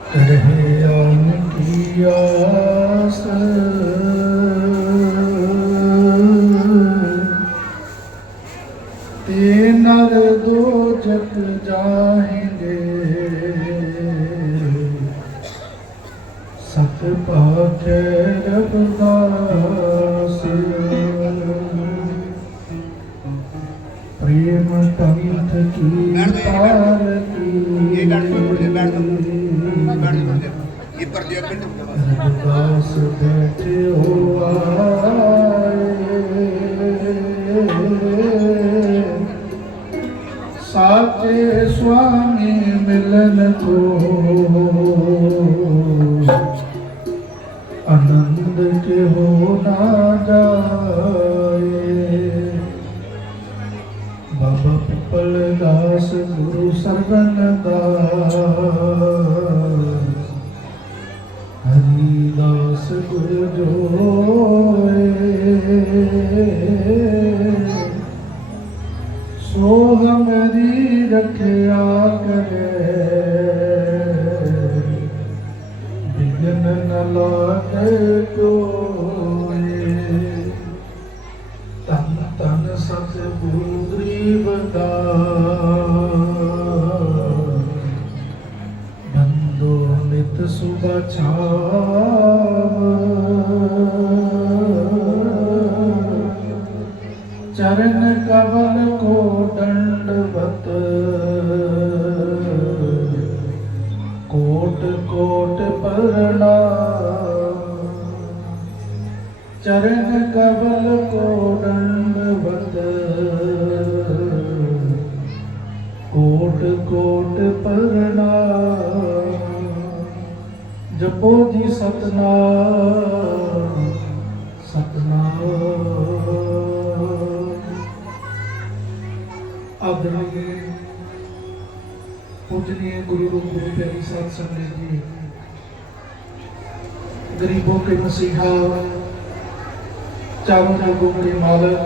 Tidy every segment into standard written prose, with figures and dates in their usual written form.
रहे आन की आस ते नर दो जग जाएंगे सत पाखे रबदास प्रेम पंथ की तार की रबदास बैठे हो आए साचे स्वामी मिलन को आनंद के हो ना जाए। बाबा पिपल दास गुरु सरवन दास हरिदास गुरु जोए सो हमारी रखया करे बिघ्न न लागे कोई। तन तन सतगुरु गरीबदास बंदो नित सुबह छाव चरण कवल को दंडवत कोट कोट प्रणाम। चरण कवल को दंडवत कोट कोट प्रणाम। जपो जी सतनाम सतनाम। आदरणीय पूजनीय गुरु गुरु प्यारी साध संगत जी, गरीबों के मसीहा, चारों लोगों के मालक,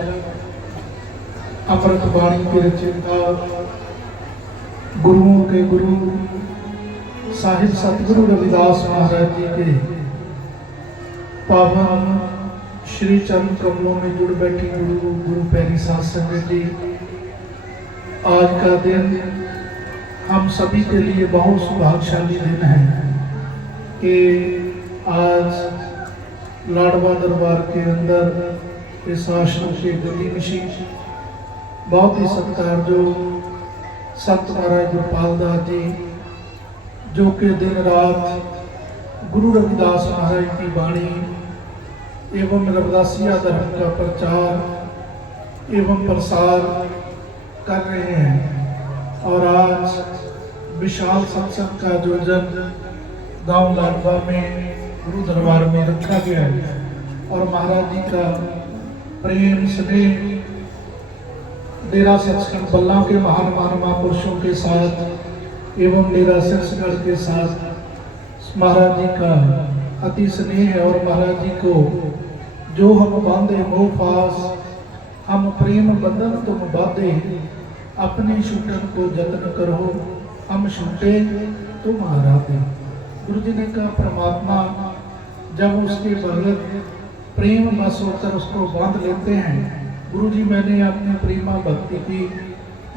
अमृत वाणी के रचयिता, गुरुओं के गुरु साहिब सतगुरु रविदास महाराज जी के पावन श्री चरण कमलों में जुड़ बैठी गुरु गुरु प्यारी साध संगत जी, आज का दिन हम सभी के लिए बहुत सौभाग्यशाली दिन है कि आज लाडवा दरबार के अंदर इस आश्रम के गद्दी नशीं बहुत ही सत्कार जो संत महाराज गुरपाल दास जी, जो कि दिन रात गुरु रविदास महाराज की वाणी एवं रविदासिया धर्म का प्रचार एवं प्रसार कर रहे हैं। और आज विशाल सत्संग का आयोजन गांव लाडवा में गुरु दरबार में रखा गया है और महाराज जी का प्रेम स्नेह डेरा सचखंड बल्ला के महान महापुरुषों के साथ एवं डेरा सिरसगढ़ के साथ महाराज जी का अति स्नेह है। और महाराज जी को जो हम बांधे मोह फास हम प्रेम बंधन तुम बांधे अपने छूटन को जतन करो हम छूटे तुम्हारा दे। गुरु जी ने कहा परमात्मा जब उसके भगत प्रेम बस होकर उसको बांध लेते हैं। गुरु जी मैंने अपनी प्रेमा भक्ति की,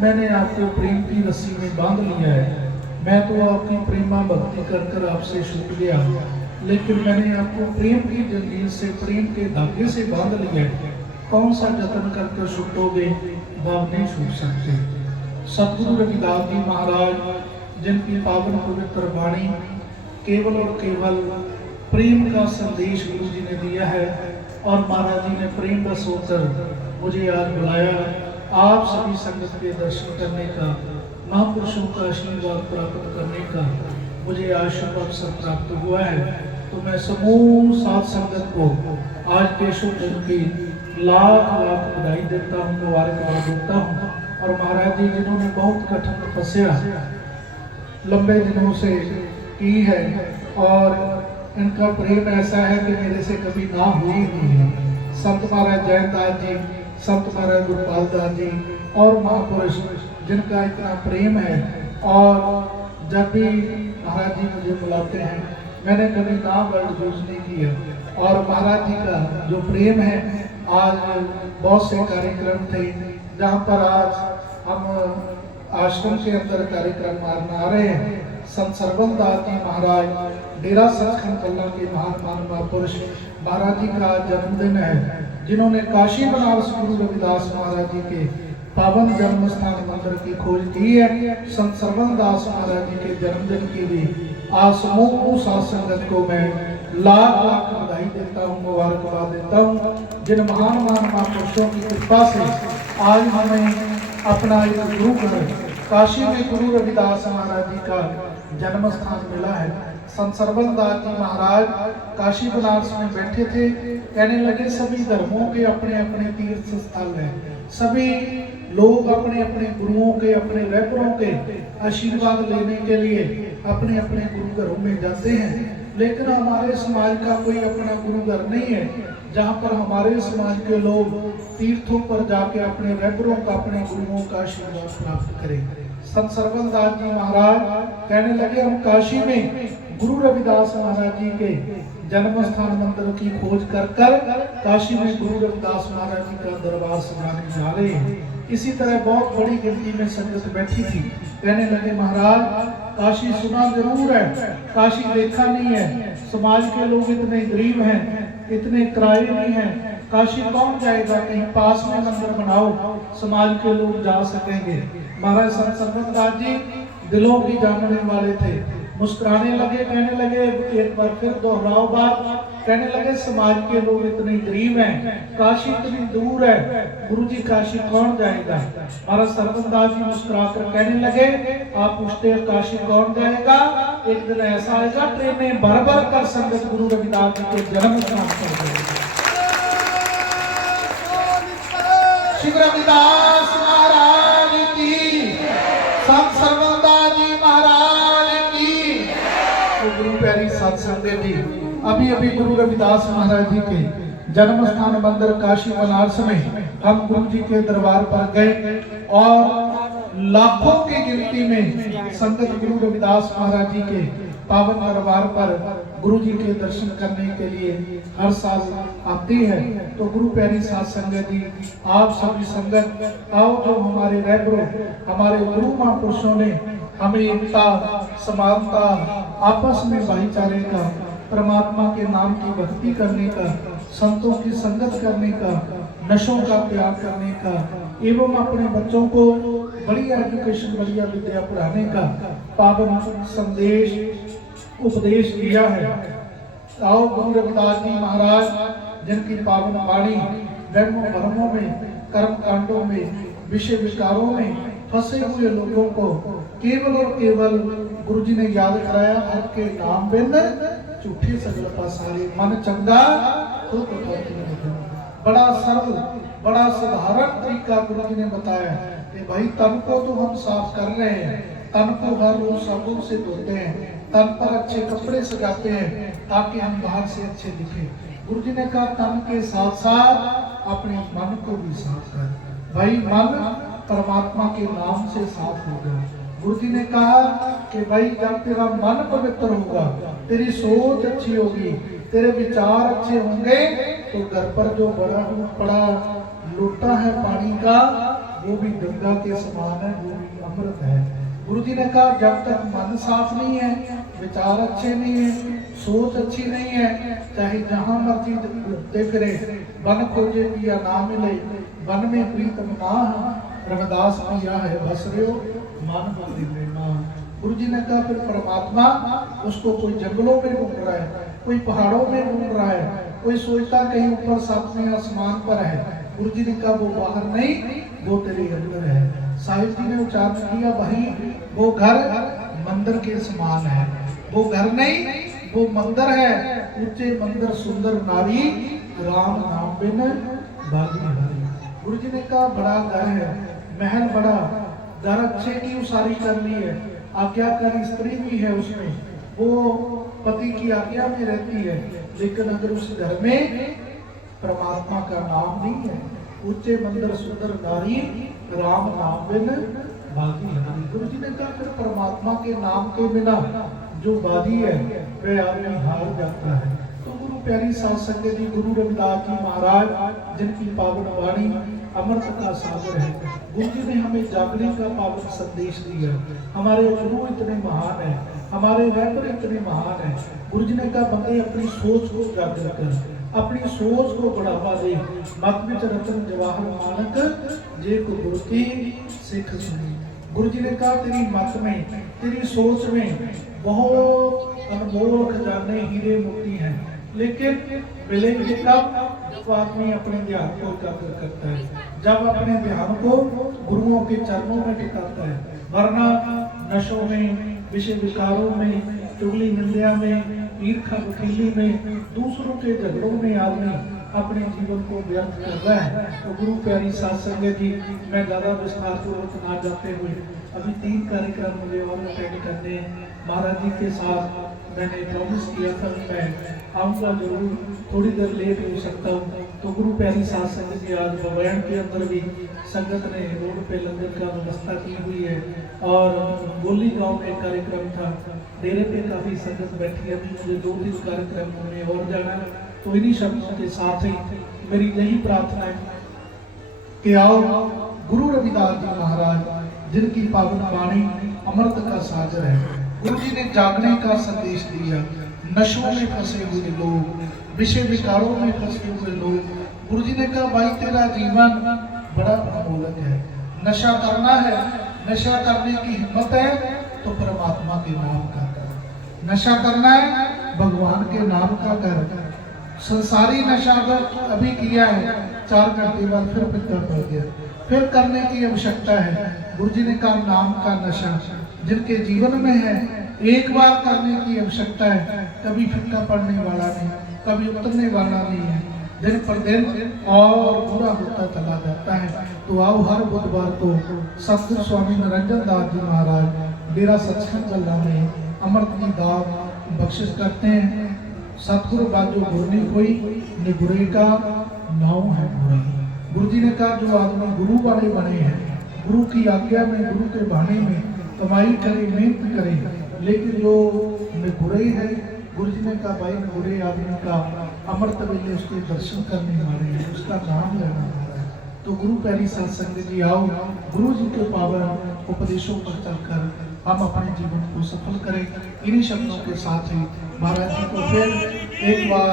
मैंने आपको प्रेम की रस्सी में बांध लिया है, मैं तो आपकी प्रेमा भक्ति कर कर आपसे छूट गया, लेकिन मैंने आपको प्रेम की जंजीर से प्रेम के धागे से बांध लिया है, कौन सा जतन करके छूटोगे, भाव नहीं छूट सकते। सतगुरु रविदास जी महाराज जिनकी पावन पवित्र वाणी केवल और केवल प्रेम का संदेश गुरु जी ने दिया है और महाराज जी ने प्रेम बस होकर मुझे आज बुलाया आप सभी संगत के दर्शन करने का, महापुरुषों का आशीर्वाद प्राप्त करने का मुझे आज शुभ अवसर प्राप्त हुआ है। तो मैं समूह साध संगत को आज के शुभ दिन की लाख लाख बधाई देता हूँ, मुबारकबाद देता हूँ। और महाराज जी जिन्होंने बहुत कठिन तपस्या लंबे दिनों से की है और इनका प्रेम ऐसा है कि मेरे से कभी ना हुई नहीं है। संत महाराज जयंतदास जी, संत महाराज गुरपाल दास जी और महापुरुष जिनका इतना प्रेम है और जब भी महाराज जी मुझे बुलाते हैं। मैंने कभी ना वर्ड यूज नहीं किया और महाराज जी का जो प्रेम है, आज बहुत से कार्यक्रम थे जहाँ पर आज हम आश्रम के अंदर कार्यक्रम मना रहे हैं। संत सरवण दास जी महाराज डेरा सचखंड कल्ला के महान महापुरुष महाराज जी का जन्मदिन है, जिन्होंने काशी बनारस गुरु रविदास महाराज जी के पावन जन्म स्थान मंदिर की खोज की है। संत सरवण दास महाराज जी के जन्मदिन की भी आज समूह साथ संगत को मैं लाख लाख बधाई देता हूँ, मुबारकबाद देता हूँ। जिन महान महापुरुषों की कृपा से आज हमें अपना एक गुरु घर काशी में गुरु रविदास महाराज जी का जन्म स्थान मिला है। संत सरवण दास जी महाराज काशी बनारस में बैठे थे, कहने लगे सभी धर्मों के अपने अपने तीर्थ स्थल हैं, सभी लोग अपने अपने गुरुओं के, अपने रहबरों के आशीर्वाद लेने के लिए अपने अपने गुरु घरों में जाते हैं, लेकिन हमारे समाज का कोई अपना गुरु घर नहीं है जहाँ पर हमारे समाज के लोग तीर्थों पर जाके अपने रहबरों का, अपने गुरुओं का आशीर्वाद प्राप्त करें। संत सरवण दास जी महाराज कहने लगे हम काशी में गुरु रविदास महाराज जी के जन्म स्थान मंदिर की खोज कर काशी में गुरु रविदास महाराज जी का दरबार सजाने जा रहे हैं। इसी तरह बहुत बड़ी गिनती में संगत बैठी थी। कहने लगे महाराज काशी सुना जरूर है, काशी देखा नहीं है, समाज के लोग इतने गरीब हैं, इतने किराए नहीं हैं, काशी कौन जाएगा, कहीं पास में मंदिर बनाओ समाज के लोग जा सकेंगे। महाराज संत सरवण दास जी दिलों की जानने वाले थे, मुस्कुराने लगे, कहने लगे एक बार फिर दोहराओ बात, कहने लगे समाज के लोग इतने गरीब हैं, काशी इतनी दूर है, गुरुजी काशी कौन जाएगा। महाराज सरवण दास जी मुस्कुराकर कहने लगे आप पूछते हो काशी कौन जाएगा, एक दिन ऐसा आएगा ट्रेनें भर भर कर संगत गुरु रविदास जी के जन्म स्थान पर जाएगी। श्री रविदास महाराज की, संत सरवण दास जी महाराज की। तो गुरु प्यारी साध संगत जी, अभी अभी गुरु रविदास महाराज जी के जन्म स्थान मंदिर काशी बनारस में हम गुरु जी के दरबार पर गए और लाखों की गिनती में संगत गुरु रविदास महाराज जी के पावन दरबार पर गुरु जी के दर्शन करने के लिए हर साल आती है। तो गुरु प्यारी साध संगत जी, आप सभी संगत आओ, जो हमारे रहबरों, हमारे गुरु महापुरुषों ने हमें एकता, समानता, आपस में भाईचारे का, परमात्मा के नाम की भक्ति करने का, संतों की संगत करने का, नशों का त्याग करने का, एवं अपने बच्चों को बढ़िया एजुकेशन, बढ़िया विद्या पढ़ाने का पावन संदेश उपदेश दिया है। आओ गुरु रविदास जी महाराज जिनकी पावन वाणी ब्रह्म भ्रमों में, कर्म कांडों में, विषय विकारों में फंसे हुए लोगों को केवल और केवल गुरु जी ने याद कराया, हर के नाम बिन झूठी सगल पासारे, मन चंगा तो बड़ा सरल, बड़ा साधारण तरीका गुरु जी ने बताया कि भाई तन को तो हम साफ कर रहे हैं, तन को हर रोज साबुन से धोते हैं, तन पर अच्छे कपड़े सजाते हैं ताकि हम बाहर से अच्छे दिखे। गुरु जी ने कहा तन के साथ साथ अपने मन को भी साफ कर। भाई मन परमात्मा के नाम से साफ होगा। गुरु जी ने कहा कि भाई जब तेरा मन पवित्र होगा, तेरी सोच अच्छी होगी, तेरे विचार अच्छे होंगे, तो घर पर जो बड़ा लोटा है पानी का वो भी गंगा के समान है, वो भी अमृत है। गुरु जी ने कहा जब तक मन साफ नहीं है, विचार अच्छे नहीं है, सोच अच्छी नहीं है, चाहे जहां मर्जी घूमते फिरे, वन खोजे पिया ना मिले, वन में प्रीतम ना रविदास पिया है बस रे मन मंदिर ना। गुरु जी ने कहा फिर परमात्मा उसको कोई जंगलों में ढूंढ रहा है, कोई पहाड़ों में ढूंढ रहा है, कोई सोचता कहीं ऊपर सातवें आसमान पर है। गुरु जी ने कहा वो बाहर नहीं, वो तेरे अंदर है। साहिब जी ने उच्चारण किया भाई वो घर मंदिर के समान है, वो घर नहीं वो मंदिर है, ऊंचे मंदिर सुंदर नारी, राम नाम बिन भागी हरी। गुरु जी ने कहा बड़ा घर है, महल बड़ा, घर अच्छे की उसारी कर ली है, आज्ञाकारी स्त्री भी है उसमें, वो पति की आज्ञा में रहती है, लेकिन अगर उस घर में परमात्मा का नाम नहीं है, ऊंचे मंदिर सुंदर नारी, राम नाम बिन भागी हरी। गुरु जी ने कहा फिर परमात्मा के नाम के बिना जो बाजी है वह आदमी हार जाता है। तो गुरु प्यारी साध संगत जी, गुरु रविदास जी महाराज जिनकी पावन वाणी अमृत का सागर है, गुरु जी ने हमें जागने का पावन संदेश दिया। हमारे गुरु इतने महान है, हमारे रहबर इतने महान है। गुरु जी ने कहा बंदे अपनी सोच को जागर कर, अपनी सोच को बढ़ावा दे। मत विच रतन जवाहर मानक जे को गुरती सिख सुनी। गुरु जी ने कहा तेरी मत में, तेरी सोच में बहुत अनमोल खजाने हीरे मोती हैं, लेकिन मिलेंगे कब? जब आदमी अपने ध्यान को एकाग्र करता है, जब अपने ध्यान को गुरुओं के चरणों में टिकाता है। वरना नशों में, विषय विकारों में, चुगली निंदा में, ईर्खा वकीली में, दूसरों के झगड़ों में आदमी अपने जीवन को व्यर्थ कर रहा है। तो गुरु प्यारी साध संगत जी, मैं ज्यादा विस्तार पूर्वक ना जाते हुए अभी 3 कार्यक्रम मुझे और अटेंड करने हैं। महाराज जी के साथ मैंने प्रॉमिस किया था कि मैं आऊँगा जरूर, थोड़ी देर लेट हो सकता हूँ। तो गुरु प्यारी साध संगत जी, आज बवैन के अंदर भी संगत ने रोड पे लंगर का व्यवस्था की हुई है और गोली गांव में कार्यक्रम था, डेरे पे काफ़ी संगत बैठी है। मुझे 2-3 कार्यक्रमों में और जाना है। तो इन्हीं शब्दों के साथ ही मेरी यही प्रार्थना है कि आओ गुरु रविदास जी महाराज जिनकी पावन वाणी अमृत का सागर है, गुरु जी ने जागने का संदेश दिया। नशों में फंसे हुए लोग, विषय विकारों में फंसे हुए लोग, गुरु जी ने कहा भाई तेरा जीवन बड़ा अमूल्य है। नशा करना है, नशा करने की हिम्मत है तो परमात्मा के नाम का कर। नशा करना है भगवान के नाम का कर। संसारी नशा अगर अभी किया है, 4 घंटे बाद फिर पिता पड़ गया, फिर करने की आवश्यकता है। गुरु जी ने कहा नाम का नशा जिनके जीवन में है, एक बार करने की आवश्यकता है, कभी फीका पड़ने वाला नहीं, कभी उतरने वाला नहीं है, दिन पर दिन और बुरा होता चला जाता है। तो आओ हर बुधवार को सतगुरु स्वामी निरंजन दास जी महाराज डेरा सचखंड गल्ला में अमृत की दात बख्शिश करते हैं। सतगुरु बाजू गुरनी कोई निगुरे का नाम है बुरा। गुरु जी ने कहा जो आदमी गुरु वाले बने हैं, गुरु की आज्ञा में, गुरु के बहाने में कमाई करे, मेहनत करे, लेकिन जो निगुरे है, गुरु जी ने कहा भाई निगुरे आदमी का अमृत वेले उसके दर्शन करने वाले हैं, उसका नाम लेना वाला है। तो गुरु प्यारी साध संगत जी, आओ गुरु जी के पावन उपदेशों पर चलकर हम अपने जीवन को सफल करें। इन्हीं शब्दों के साथ ही महाराज जी को फिर एक बार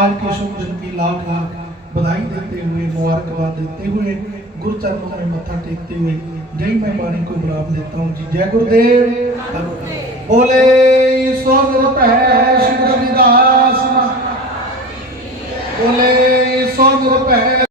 आज के शुभ दिन की लाख लाख बधाई देते हुए, मुबारकबाद देते हुए, गुरु चरणों में मत्था टेकते हुए जय मैं वाणी को विराम देता हूँ जी। जय गुरुदेव। बोले सो निरपै श्री रविदास, बोले सो निरपै।